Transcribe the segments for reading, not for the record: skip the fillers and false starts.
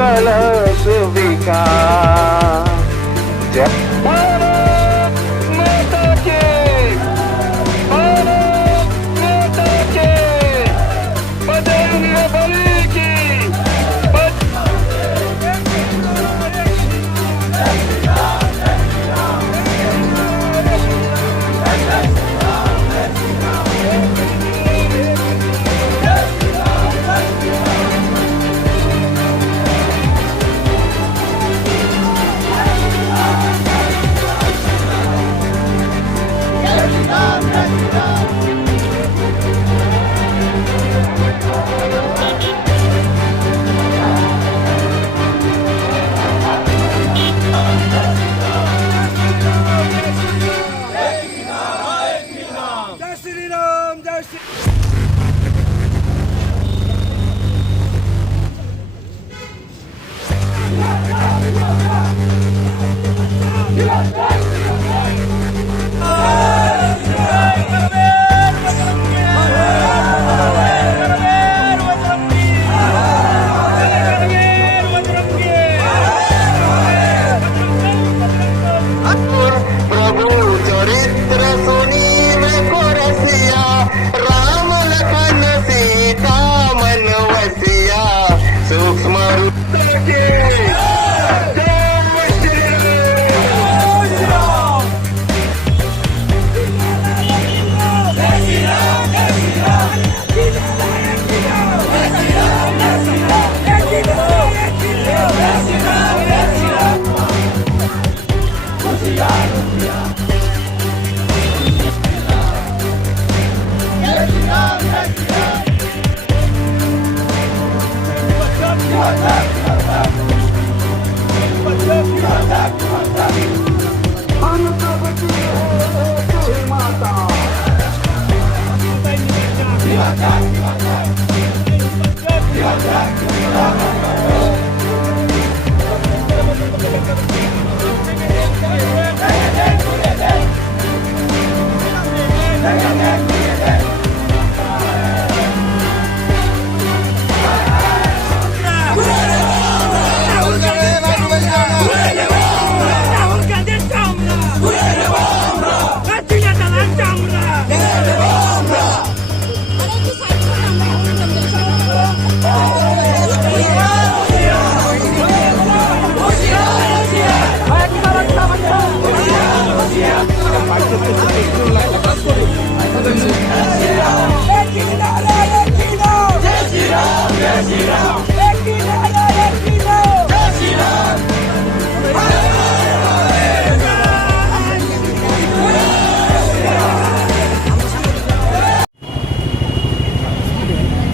कलश विकास भारत माता के बजरंग बली की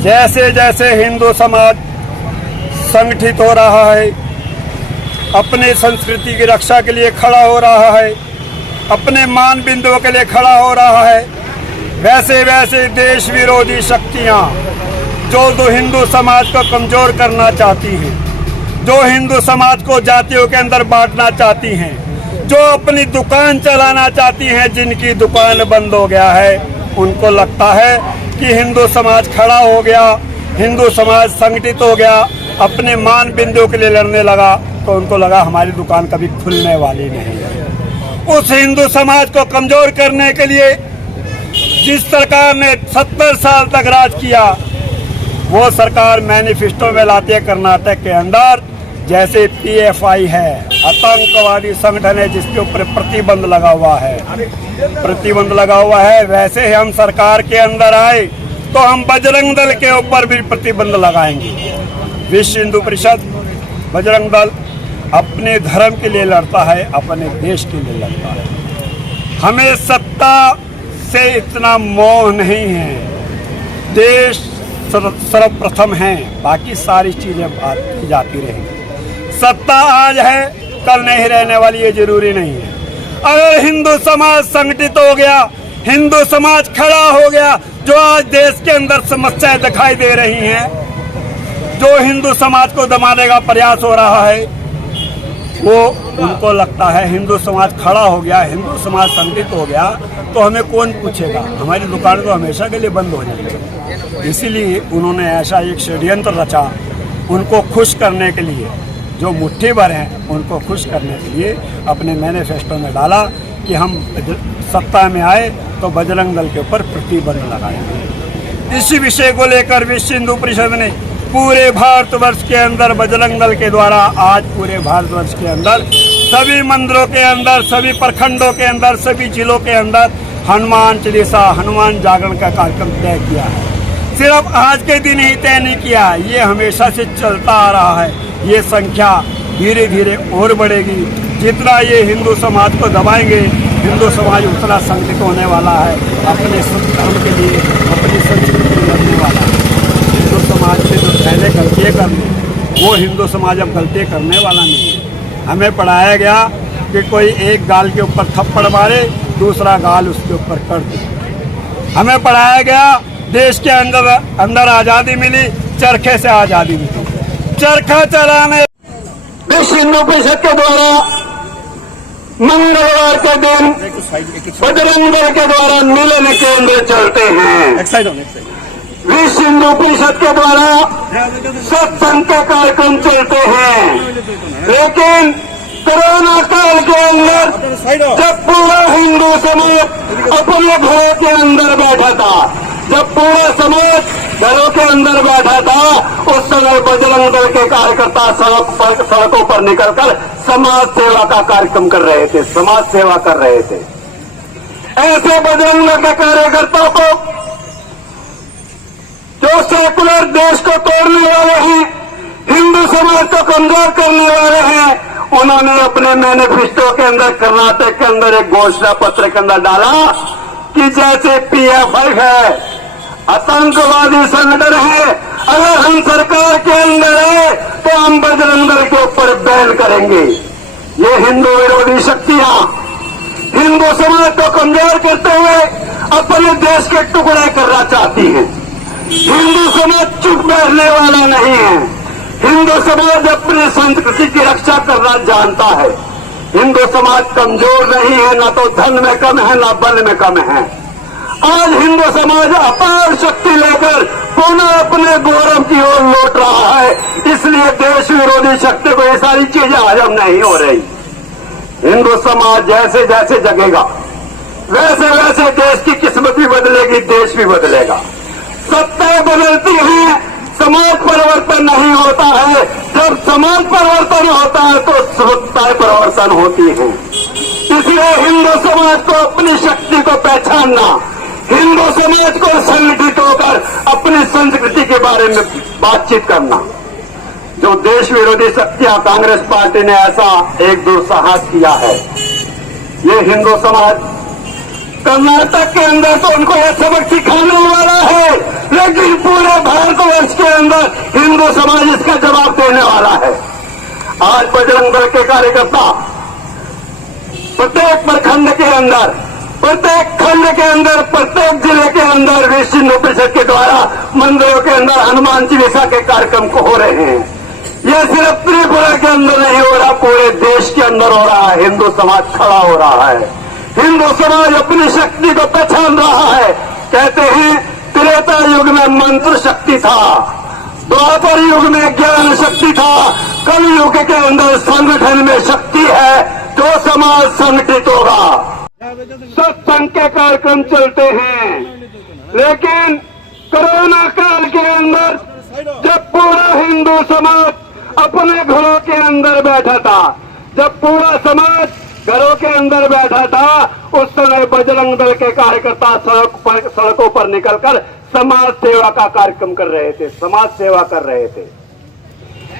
जैसे जैसे हिंदू समाज संगठित हो रहा है, अपने संस्कृति की रक्षा के लिए खड़ा हो रहा है, अपने मान बिंदुओं के लिए खड़ा हो रहा है, वैसे वैसे देश विरोधी शक्तियां जो हिंदू समाज को कमजोर करना चाहती हैं, जो हिंदू समाज को जातियों के अंदर बांटना चाहती हैं, जो अपनी दुकान चलाना चाहती हैं, जिनकी दुकान बंद हो गया है, उनको लगता है कि हिंदू समाज खड़ा हो गया, हिंदू समाज संगठित हो गया, अपने मान बिंदुओं के लिए लड़ने लगा, तो उनको लगा हमारी दुकान कभी खुलने वाली नहीं है। उस हिंदू समाज को कमजोर करने के लिए जिस सरकार ने 70 साल तक राज किया, वो सरकार मैनिफेस्टो में लाती है कर्नाटक के अंदर, जैसे PFI है, आतंकवादी संगठन है जिसके ऊपर प्रतिबंध लगा हुआ है, वैसे ही हम सरकार के अंदर आए तो हम बजरंग दल के ऊपर भी प्रतिबंध लगाएंगे। विश्व हिंदू परिषद बजरंग दल अपने धर्म के लिए लड़ता है, अपने देश के लिए लड़ता है। हमें सत्ता से इतना मोह नहीं है, देश सर्वप्रथम है, बाकी सारी चीजें बात की जाती रहेंगी। सत्ता आज है, कल नहीं रहने वाली, ये जरूरी नहीं है। अगर हिंदू समाज संगठित हो गया, हिंदू समाज खड़ा हो गया, जो आज देश के अंदर समस्याएं दिखाई दे रही हैं, जो हिंदू समाज को दबाने का प्रयास हो रहा है, वो उनको लगता है हिंदू समाज खड़ा हो गया, हिंदू समाज संगठित हो गया तो हमें कौन पूछेगा, हमारी दुकान तो हमेशा के लिए बंद हो जाएगी। इसीलिए उन्होंने ऐसा एक षड्यंत्र रचा उनको खुश करने के लिए, जो मुट्ठी भर हैं उनको खुश करने के लिए अपने मैनिफेस्टो में डाला कि हम सत्ता में आए तो बजरंग दल के ऊपर प्रतिबंध लगाएंगे। इसी विषय को लेकर विश्व हिंदू परिषद ने पूरे भारतवर्ष के अंदर बजरंग दल के द्वारा आज पूरे भारतवर्ष के अंदर सभी मंदिरों के अंदर, सभी प्रखंडों के अंदर, सभी जिलों के अंदर हनुमान चालीसा, हनुमान जागरण का कार्यक्रम तय किया है। सिर्फ आज के दिन ही तय नहीं किया, ये हमेशा से चलता आ रहा है। ये संख्या धीरे धीरे और बढ़ेगी। जितना ये हिंदू समाज को दबाएंगे, हिंदू समाज उतना संगठित होने वाला है, अपने धर्म के लिए, अपनी संस्कृति में लड़ने वाला है। हिंदू समाज से जो पहले गलतियाँ कर ली, वो हिंदू समाज अब गलतियाँ करने वाला नहीं है। हमें पढ़ाया गया कि कोई एक गाल के ऊपर थप्पड़ मारे, दूसरा गाल उसके ऊपर कर दे। हमें पढ़ाया गया देश के अंदर आज़ादी मिली, चरखे से आज़ादी मिली। चरखा चलाने विश्व हिंदू परिषद के द्वारा मंगलवार के दिन बजरंग दल के द्वारा मिलन केंद्र चलते हैं। विश्व हिंदू परिषद के द्वारा सत्संग के कार्यक्रम चलते हैं, लेकिन कोरोना काल के अंदर जब पूरा हिंदू समाज अपने घरों के अंदर बैठा था, जब पूरा समाज घरों के अंदर बैठा था, उस समय बजरंग दल के कार्यकर्ता सड़कों पर निकलकर समाज सेवा का कार्यक्रम कर रहे थे, समाज सेवा कर रहे थे। ऐसे बजरंग दल के कार्यकर्ताओं को, जो सेकुलर देश को तोड़ने वाले हैं, हिंदू समाज को कमजोर करने वाले हैं, उन्होंने अपने मैनिफेस्टो के अंदर, कर्नाटक के अंदर एक घोषणा पत्र के अंदर डाला कि जैसे PF-I है, आतंकवादी संगठन है, अगर हम सरकार के अंदर है तो हम बजरंग दल के ऊपर बैन करेंगे। ये हिंदू विरोधी शक्तियां हिंदू समाज को कमजोर करते हुए अपने देश के टुकड़े करना चाहती हैं। हिंदू समाज चुप बैठने वाला नहीं है। हिंदू समाज अपनी संस्कृति की रक्षा करना जानता है। हिंदू समाज कमजोर नहीं है, ना तो धन में कम है, ना बल में कम है। आज हिंदू समाज अपार शक्ति लेकर पुनः अपने गौरव की ओर लौट रहा है, इसलिए देश विरोधी शक्ति को ये सारी चीजें हजम नहीं हो रही। हिंदू समाज जैसे जैसे जगेगा, वैसे वैसे देश की किस्मत भी बदलेगी, देश भी बदलेगा। सत्ताएं बदलती हैं, समाज परिवर्तन नहीं होता है। जब समाज परिवर्तन होता है तो सत्ताएं परिवर्तन होती हैं। इसलिए हिंदू समाज को अपनी शक्ति को पहचानना, हिंदू समाज को संगठित होकर अपनी संस्कृति के बारे में बातचीत करना। जो देश विरोधी शक्तियां, कांग्रेस पार्टी ने ऐसा एक दुस्साहस किया है, ये हिंदू समाज कर्नाटक के अंदर तो उनको यह सबक सिखाने वाला है, लेकिन पूरे भारतवर्ष के अंदर हिंदू समाज इसका जवाब देने वाला है। आज बजरंग दल के कार्यकर्ता प्रत्येक प्रखंड के अंदर, प्रत्येक खंड के अंदर, प्रत्येक जिले के अंदर विश्व हिंदू परिषद के द्वारा मंदिरों के अंदर हनुमान चालीसा के कार्यक्रम को हो रहे हैं। यह सिर्फ त्रिपुरा के अंदर नहीं हो रहा, पूरे देश के अंदर हो रहा है। हिंदू समाज खड़ा हो रहा है, हिंदू समाज अपनी शक्ति को पहचान रहा है। कहते हैं त्रेता युग में मंत्र शक्ति था, द्वापर युग में ज्ञान शक्ति था, कल युग के अंदर संगठन में शक्ति है। जो समाज संगठित होगा, सत्संग के कार्यक्रम चलते हैं, लेकिन कोरोना काल के अंदर जब पूरा हिंदू समाज अपने घरों के अंदर बैठा था, जब पूरा समाज घरों के अंदर बैठा था, उस समय बजरंग दल के कार्यकर्ता सड़कों पर निकलकर समाज सेवा का कार्यक्रम कर रहे थे, समाज सेवा कर रहे थे।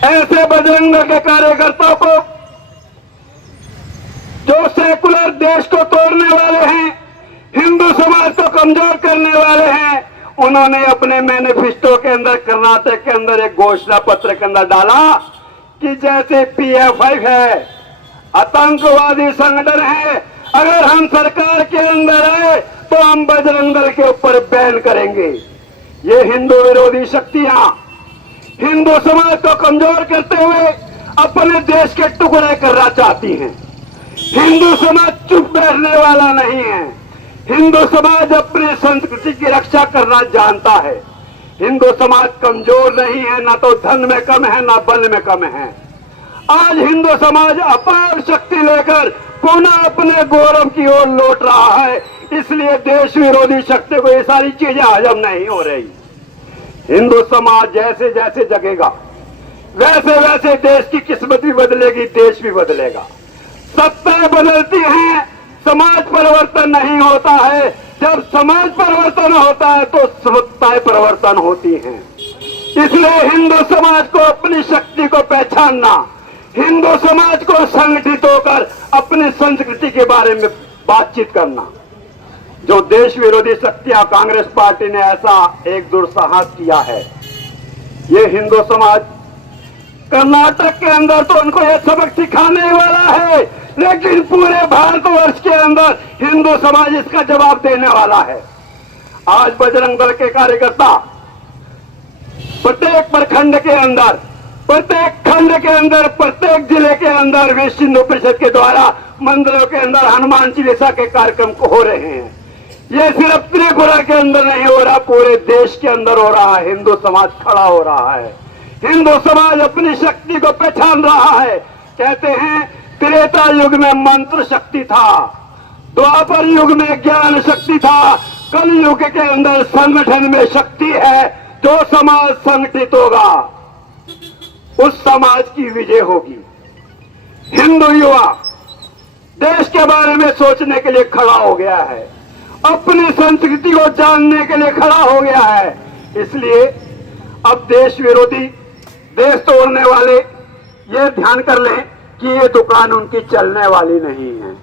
ऐसे बजरंग दल के कार्यकर्ताओं को, जो सेकुलर देश को तोड़ने वाले हैं, हिंदू समाज को कमजोर करने वाले हैं, उन्होंने अपने मैनिफेस्टो के अंदर, कर्नाटक के अंदर एक घोषणा पत्र के अंदर डाला कि जैसे PF-I है, आतंकवादी संगठन है, अगर हम सरकार के अंदर आए तो हम बजरंग दल के ऊपर बैन करेंगे। ये हिंदू विरोधी शक्तियां हिंदू समाज को कमजोर करते हुए अपने देश के टुकड़े करना चाहती हैं। हिंदू समाज चुप बैठने वाला नहीं है। हिंदू समाज अपनी संस्कृति की रक्षा करना जानता है। हिंदू समाज कमजोर नहीं है, ना तो धन में कम है, ना बल में कम है। आज हिंदू समाज अपार शक्ति लेकर पुनः अपने गौरव की ओर लौट रहा है। इसलिए देश विरोधी शक्ति को ये सारी चीजें हजम नहीं हो रही। हिंदू समाज जैसे जैसे जगेगा वैसे वैसे देश की किस्मत भी बदलेगी, देश भी बदलेगा। सत्ताएं बदलती हैं, समाज परिवर्तन नहीं होता है। जब समाज परिवर्तन होता है तो सत्ताएं परिवर्तन होती हैं। इसलिए हिंदू समाज को अपनी शक्ति को पहचानना, हिंदू समाज को संगठित होकर अपनी संस्कृति के बारे में बातचीत करना। जो देश विरोधी शक्तियां कांग्रेस पार्टी ने ऐसा एक दुस्साहस किया है, ये हिंदू समाज कर्नाटक के अंदर तो उनको यह सबक सिखाने वाला है, लेकिन पूरे भारतवर्ष के अंदर हिंदू समाज इसका जवाब देने वाला है। आज बजरंग दल के कार्यकर्ता प्रत्येक प्रखंड के अंदर, प्रत्येक खंड के अंदर, प्रत्येक जिले के अंदर विश्व हिंदू परिषद के द्वारा मंदिरों के अंदर हनुमान चालीसा के कार्यक्रम हो रहे हैं। ये सिर्फ त्रिपुरा के अंदर नहीं हो रहा, पूरे देश के अंदर हो रहा है। हिंदू समाज खड़ा हो रहा है। हिंदू समाज अपनी शक्ति को पहचान रहा है। कहते हैं त्रेता युग में मंत्र शक्ति था, द्वापर युग में ज्ञान शक्ति था, कल युग के अंदर संगठन में शक्ति है। जो समाज संगठित होगा उस समाज की विजय होगी। हिंदू युवा देश के बारे में सोचने के लिए खड़ा हो गया है, अपनी संस्कृति को जानने के लिए खड़ा हो गया है। इसलिए अब देश विरोधी, देश तोड़ने वाले ये ध्यान कर लें कि ये दुकान उनकी चलने वाली नहीं है।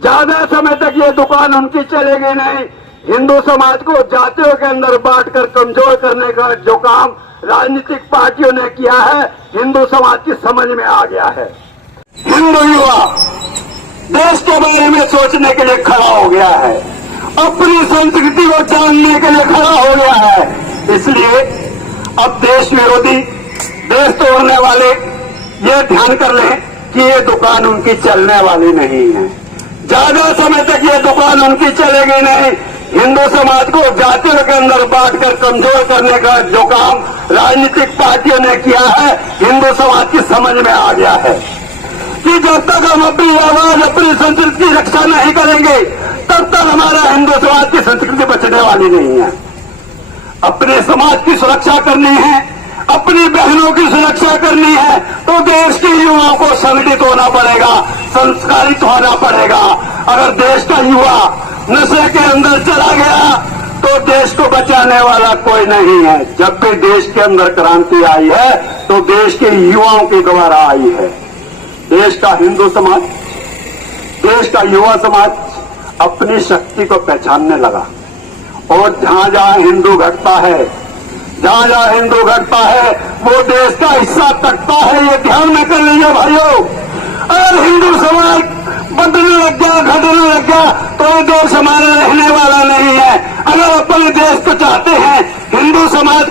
ज्यादा समय तक ये दुकान उनकी चलेगी नहीं। हिंदू समाज को जातियों के अंदर बांटकर कमजोर करने का जो काम राजनीतिक पार्टियों ने किया है, हिंदू समाज की समझ में आ गया है। हिंदू युवा देश के बारे में सोचने के लिए खड़ा हो गया है, अपनी संस्कृति को जानने के लिए खड़ा हो गया है। इसलिए अब देश विरोधी, देश तोड़ने वाले ये ध्यान कर लें कि ये दुकान उनकी चलने वाली नहीं है। ज्यादा समय तक ये दुकान उनकी चलेगी नहीं। हिंदू समाज को जातियों के अंदर बांटकर कमजोर करने का जो काम राजनीतिक पार्टियों ने किया है, हिंदू समाज की समझ में आ गया है कि जब तक हम अपनी आवाज, अपनी संस्कृति की रक्षा नहीं करेंगे, तब तक हमारा हिंदू समाज की संस्कृति बचने वाली नहीं है। अपने समाज की सुरक्षा करनी है, अपनी बहनों की सुरक्षा करनी है, तो देश के युवाओं को संगठित होना पड़ेगा, संस्कारित होना पड़ेगा। अगर देश का युवा नशे के अंदर चला गया तो देश को बचाने वाला कोई नहीं है। जब भी देश के अंदर क्रांति आई है तो देश के युवाओं के द्वारा आई है। देश का हिंदू समाज, देश का युवा समाज अपनी शक्ति को पहचानने लगा। और जहां जहां हिंदू घटता है, जहां जहां हिंदू घटता है, वो देश का हिस्सा तकता है। ये ध्यान में कर लीजिए भाइयों। अगर हिंदू समाज बदलने लग गया, घटने लग गया, तो ये देश हमारा रहने वाला नहीं है। अगर अपने देश को चाहते हैं, हिंदू समाज